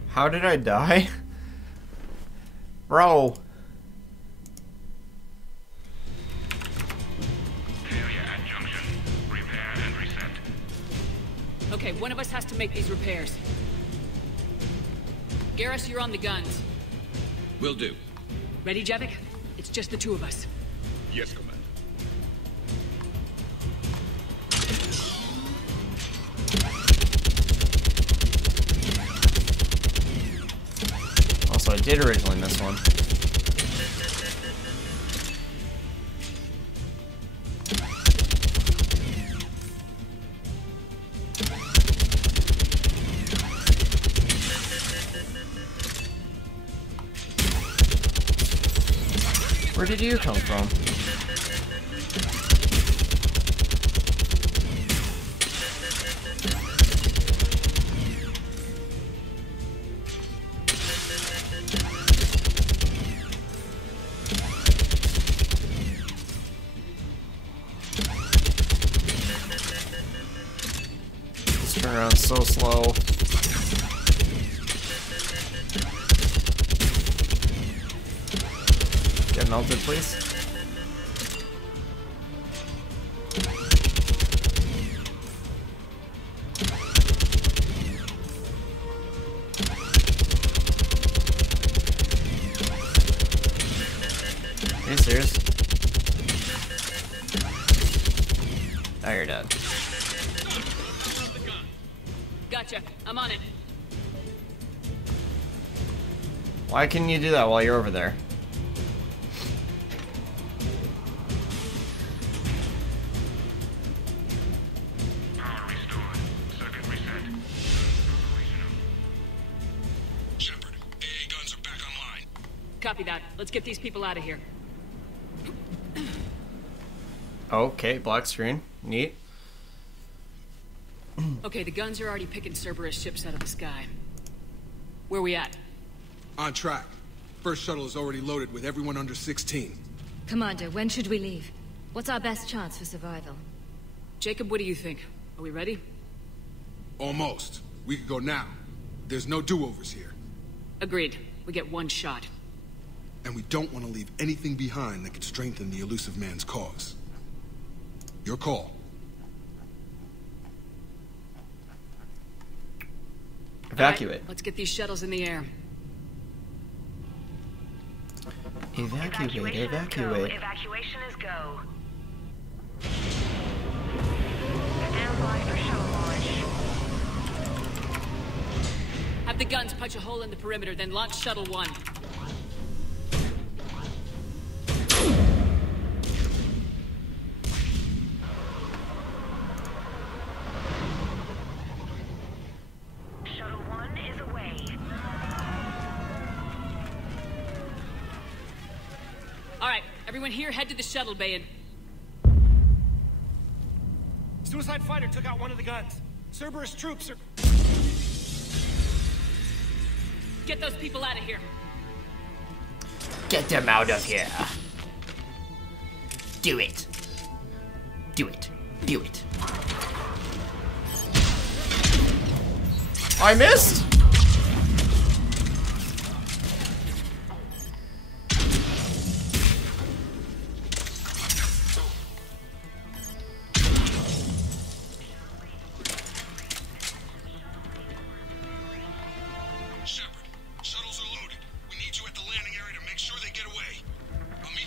How did I die? Bro. Okay, one of us has to make these repairs. Garrus, you're on the guns. Will do. Ready, Javik? It's just the two of us. Yes, Commander. Also, I did originally miss one. Where did you come from? This turnaround's so slow. Get melted, please. Are you serious? Now you're dead. Gotcha. I'm on it. Why can you do that while you're over there? Copy that. Let's get these people out of here. Okay, black screen. Neat. Okay, the guns are already picking Cerberus ships out of the sky. Where we at? On track. First shuttle is already loaded with everyone under 16. Commander, when should we leave? What's our best chance for survival? Jacob, what do you think? Are we ready? Almost. We could go now. There's no do-overs here. Agreed. We get one shot. And we don't want to leave anything behind that could strengthen the elusive man's cause. Your call. Evacuate. Right, let's get these shuttles in the air. Evacuate, evacuate. Evacuation is go. Stand by for shuttle launch. Have the guns punch a hole in the perimeter, then launch Shuttle 1. Shuttle 1 is away. Alright, everyone here, head to the shuttle bay and... Suicide fighter took out one of the guns. Cerberus troops are... Get those people out of here. Get them out of here. Do it. Do it. Do it. I missed!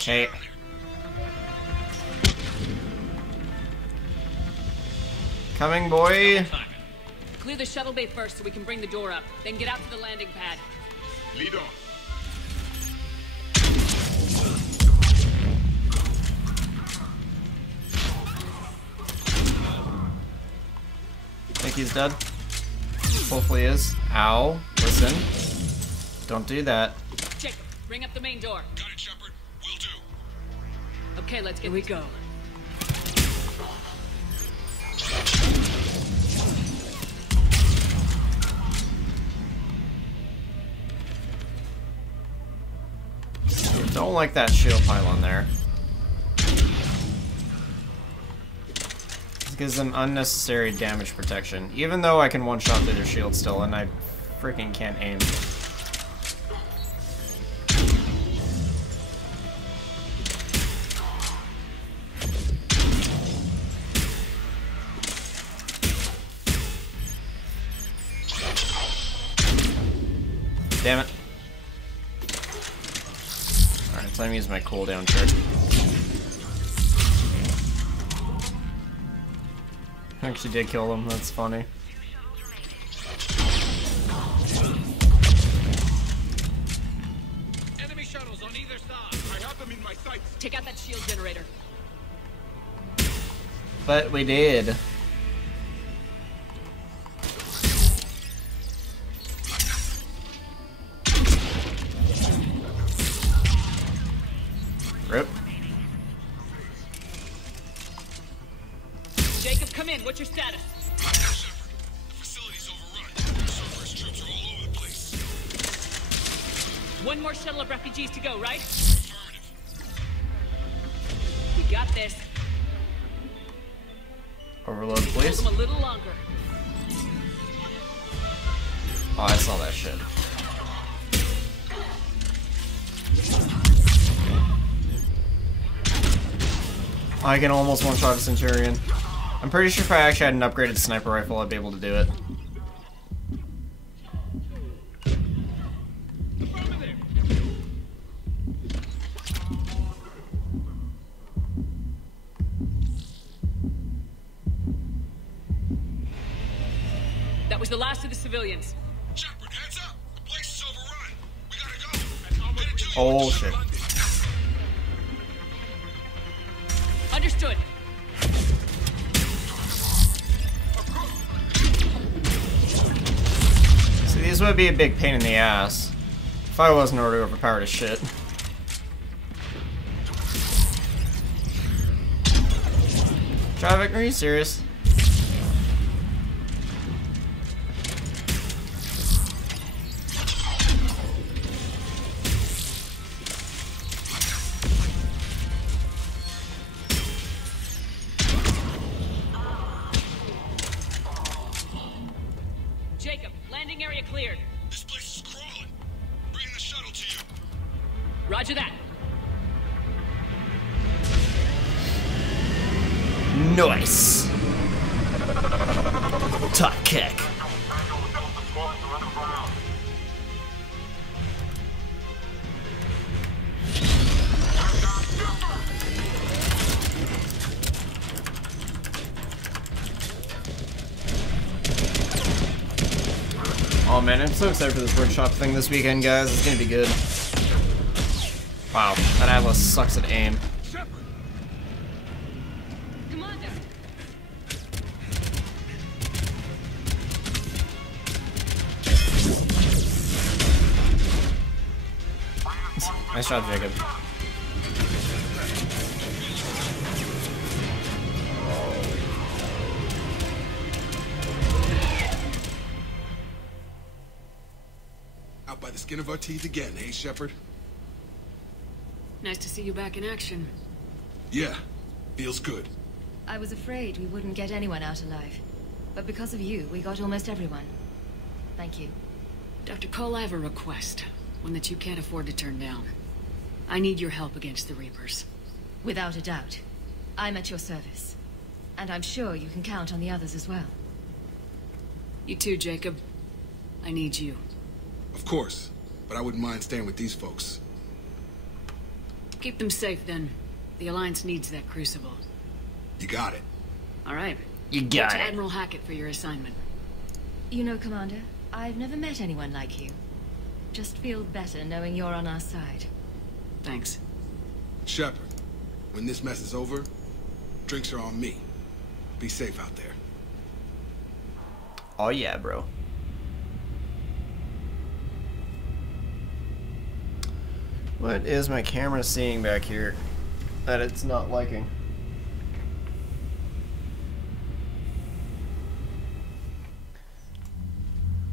Okay. Coming, boy. Clear the shuttle bay first so we can bring the door up. Then get out to the landing pad. Lead on. Think he's dead? Hopefully he is. Ow. Listen. Don't do that. Jacob, bring up the main door. Got it, Shepard. Will do. Okay, let's get... Here we go. Don't like that shield pylon there. This gives them unnecessary damage protection. Even though I can one-shot through their shield still, and I freaking can't aim. Damn it. Alright, so I'm using my cooldown trick. Actually did kill them, that's funny. Enemy shuttles on either side. I have them in my sights. Take out that shield generator. But we did. Rip. Jacob, come in. What's your status? The facility's overrun. Cerberus troops are all over the place. One more shuttle of refugees to go, right? We got this. Overload, please. Hold them a little longer. Oh, I saw that shit. I can almost one-shot a Centurion. I'm pretty sure if I actually had an upgraded sniper rifle, I'd be able to do it. That was the last of the civilians. Shepard, heads up! The place is overrun. We gotta go. Headed to you. Oh, shit. Understood. See, these would be a big pain in the ass if I wasn't already overpowered as shit. Traffic, are you serious? Jacob, landing area cleared. This place is crawling. Bringing the shuttle to you. Roger that. Nice. Top kick. Oh man, I'm so excited for this workshop thing this weekend, guys. It's gonna be good. Wow, that Atlas sucks at aim. Commander. Nice job, Jacob. Out by the skin of our teeth again, hey, Shepard? Nice to see you back in action. Yeah, feels good. I was afraid we wouldn't get anyone out alive. But because of you, we got almost everyone. Thank you. Dr. Cole, I have a request. One that you can't afford to turn down. I need your help against the Reapers. Without a doubt. I'm at your service. And I'm sure you can count on the others as well. You too, Jacob. I need you. Of course, but I wouldn't mind staying with these folks. Keep them safe, then. The Alliance needs that crucible. You got it. All right. You got to it. Admiral Hackett for your assignment. You know, Commander, I've never met anyone like you. Just feel better knowing you're on our side. Thanks. Shepard, when this mess is over, drinks are on me. Be safe out there. Oh yeah, bro. What is my camera seeing back here that it's not liking?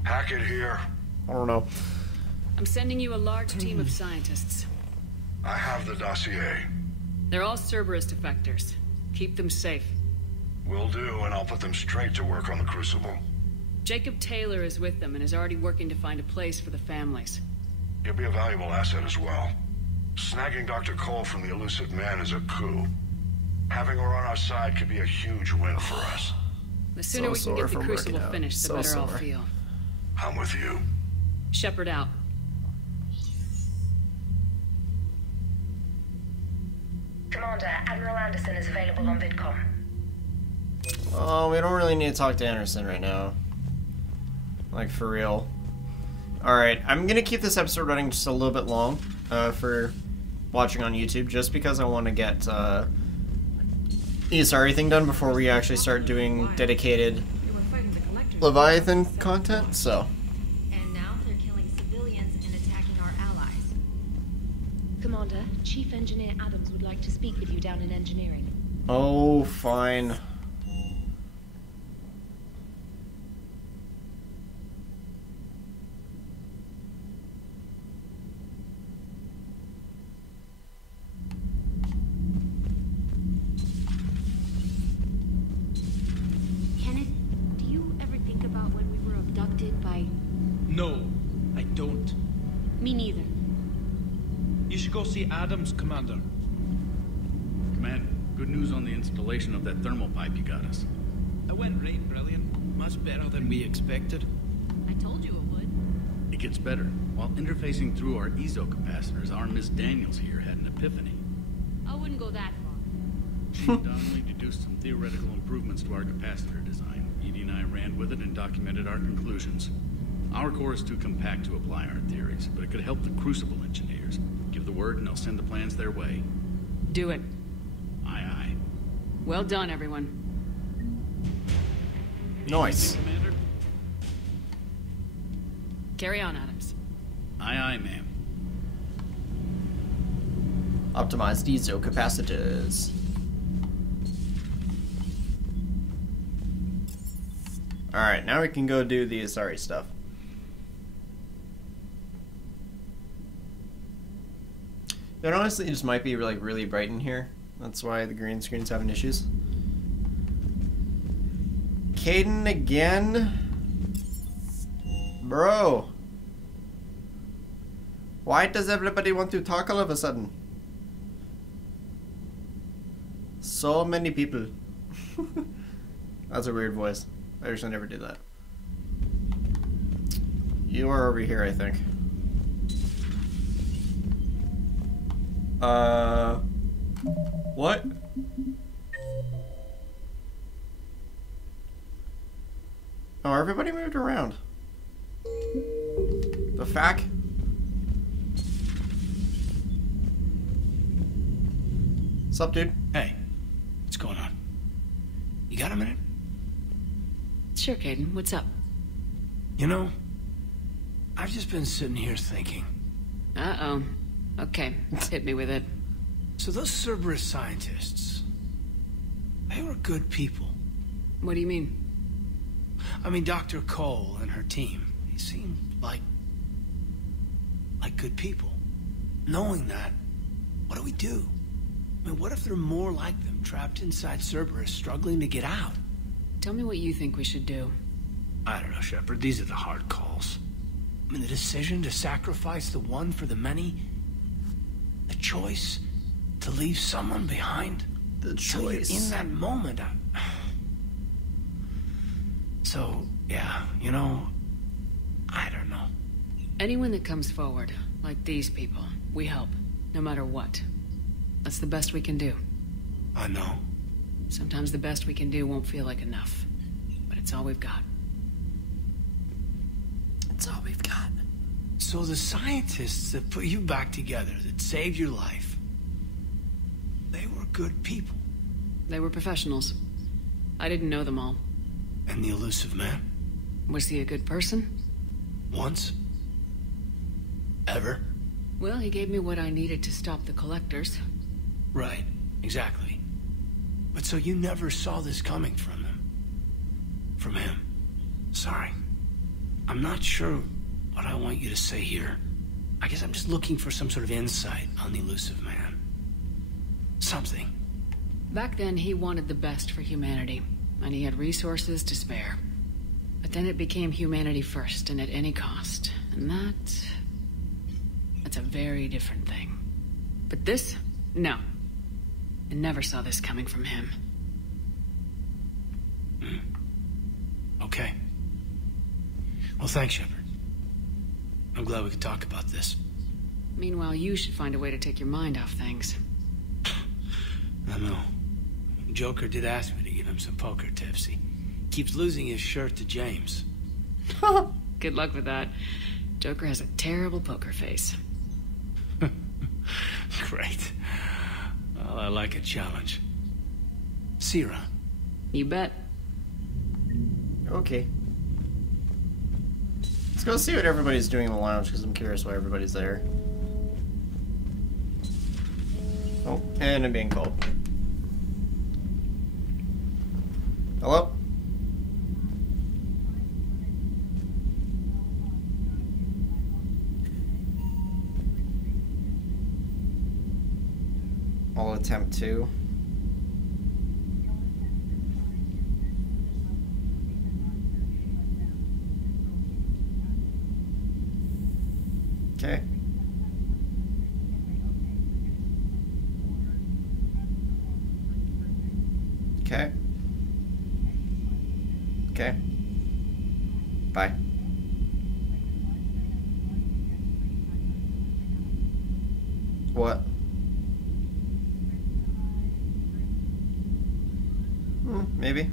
Hackett here. I don't know. I'm sending you a large team of scientists. I have the dossier. They're all Cerberus defectors. Keep them safe. Will do, and I'll put them straight to work on the Crucible. Jacob Taylor is with them and is already working to find a place for the families. He'll be a valuable asset as well. Snagging Dr. Cole from the Elusive Man is a coup. Having her on our side could be a huge win for us. The sooner we can get the Crucible finished, the better I'll feel. I'm with you. Shepard out. Commander, Admiral Anderson is available on VidCom. Oh, we don't really need to talk to Anderson right now. Like, for real. Alright, I'm gonna keep this episode running just a little bit long for watching on YouTube, just because I want to get the Asari thing done before we actually start doing dedicated Leviathan content, so. And now they're killing civilians and attacking our allies. Commander, Chief Engineer Adams would like to speak with you down in engineering. Oh, fine. No, I don't. Me neither. You should go see Adams, Commander. Command, good news on the installation of that thermal pipe you got us. It went right brilliant. Much better than we expected. I told you it would. It gets better. While interfacing through our EZO capacitors, our Miss Daniels here had an epiphany. I wouldn't go that far. She predominantly deduced some theoretical improvements to our capacitor design. Edie and I ran with it and documented our conclusions. Our core is too compact to apply our theories, but it could help the Crucible engineers. Give the word and I'll send the plans their way. Do it. Aye, aye. Well done, everyone. Nice. Commander? Carry on, Adams. Aye, aye, ma'am. Optimized EZO capacitors. Alright, now we can go do the Asari stuff. It honestly just might be like really bright in here. That's why the green screen's having issues. Kaidan again? Bro. Why does everybody want to talk all of a sudden? So many people. That's a weird voice. I wish I never did that. You are over here, I think. What? Oh, everybody moved around. The fact? Sup, dude? Hey, what's going on? You got a minute? Sure, Kaidan. What's up? You know, I've just been sitting here thinking. Uh-oh. Okay, hit me with it. So those Cerberus scientists, they were good people. What do you mean? I mean, Dr. Cole and her team, they seemed like good people. Knowing that, what do we do? I mean, what if there are more like them, trapped inside Cerberus, struggling to get out? Tell me what you think we should do. I don't know, Shepard. These are the hard calls. I mean, the decision to sacrifice the one for the many, the choice to leave someone behind. The choice. In that moment, So, yeah, you know, I don't know. Anyone that comes forward, like these people, we help, no matter what. That's the best we can do. I know. Sometimes the best we can do won't feel like enough, but it's all we've got. It's all we've got. So the scientists that put you back together, that saved your life, they were good people. They were professionals. I didn't know them all. And the Illusive Man? Was he a good person? Once? Ever? Well, he gave me what I needed to stop the Collectors. Right, exactly. But so you never saw this coming from him? From him? Sorry. I'm not sure what I want you to say here. I guess I'm just looking for some sort of insight on the Illusive Man. Something. Back then, he wanted the best for humanity, and he had resources to spare. But then it became humanity first, and at any cost. And that's a very different thing. But this? No. I never saw this coming from him. Okay. Well, thanks, Shepard. I'm glad we could talk about this. Meanwhile, you should find a way to take your mind off things. know. Joker did ask me to give him some poker tips. He keeps losing his shirt to James. Good luck with that. Joker has a terrible poker face. Great. Well, I like a challenge. See you around. You bet. Okay. Let's go see what everybody's doing in the lounge, because I'm curious why everybody's there. Oh, and I'm being called. Hello? I'll attempt to. Okay. Okay. Okay. Bye. What? Maybe.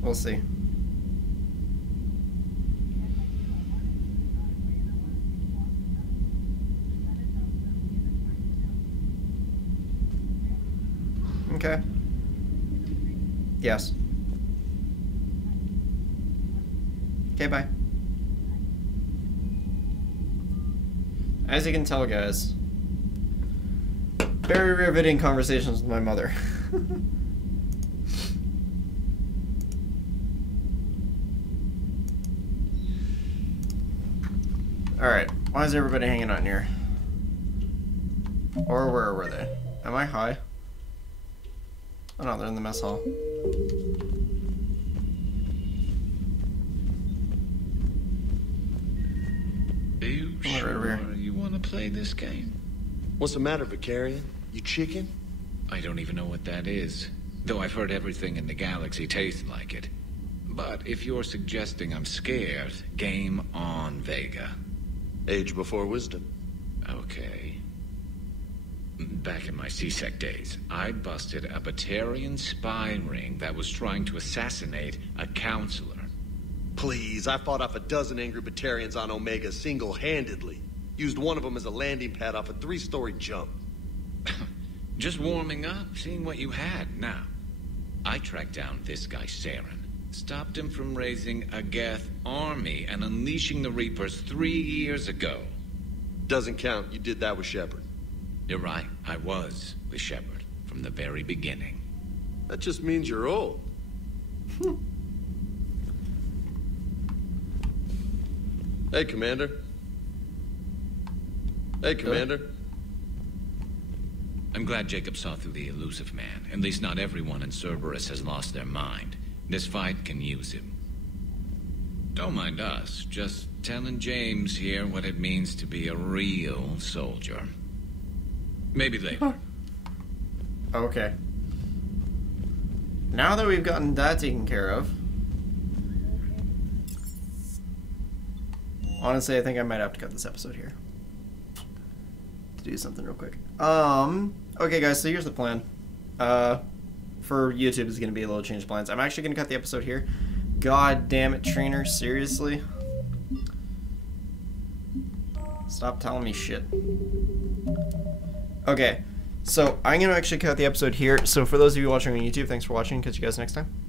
We'll see. Okay. Yes. Okay, bye. As you can tell, guys, very riveting conversations with my mother. Alright, why is everybody hanging out in here? Or where were they? Am I high? Oh no, they're in the mess hall. Are you sure you want to play this game? What's the matter, Vicarian? You chicken? I don't even know what that is. Though I've heard everything in the galaxy tastes like it. But if you're suggesting I'm scared, game on, Vega. Age before wisdom. Okay. Back in my CSEC days, I busted a Batarian spy ring that was trying to assassinate a counselor. Please, I fought off a dozen angry Batarians on Omega single-handedly. Used one of them as a landing pad off a 3-story jump. Just warming up, seeing what you had. Now, I tracked down this guy, Saren. Stopped him from raising a Geth army and unleashing the Reapers 3 years ago. Doesn't count. You did that with Shepard. You're right. I was with Shepard from the very beginning. That just means you're old. Hey, Commander. Hey, Commander. I'm glad Jacob saw through the elusive man. At least not everyone in Cerberus has lost their mind. This fight can use him. Don't mind us. Just telling James here what it means to be a real soldier. Maybe later. Okay. Now that we've gotten that taken care of, honestly, I think I might have to cut this episode here to do something real quick. Okay, guys. So here's the plan. For YouTube is going to be a little change of plans. I'm actually going to cut the episode here. God damn it, Trainer. Seriously? Stop telling me shit. Okay, so I'm going to actually cut the episode here. So for those of you watching on YouTube, thanks for watching. Catch you guys next time.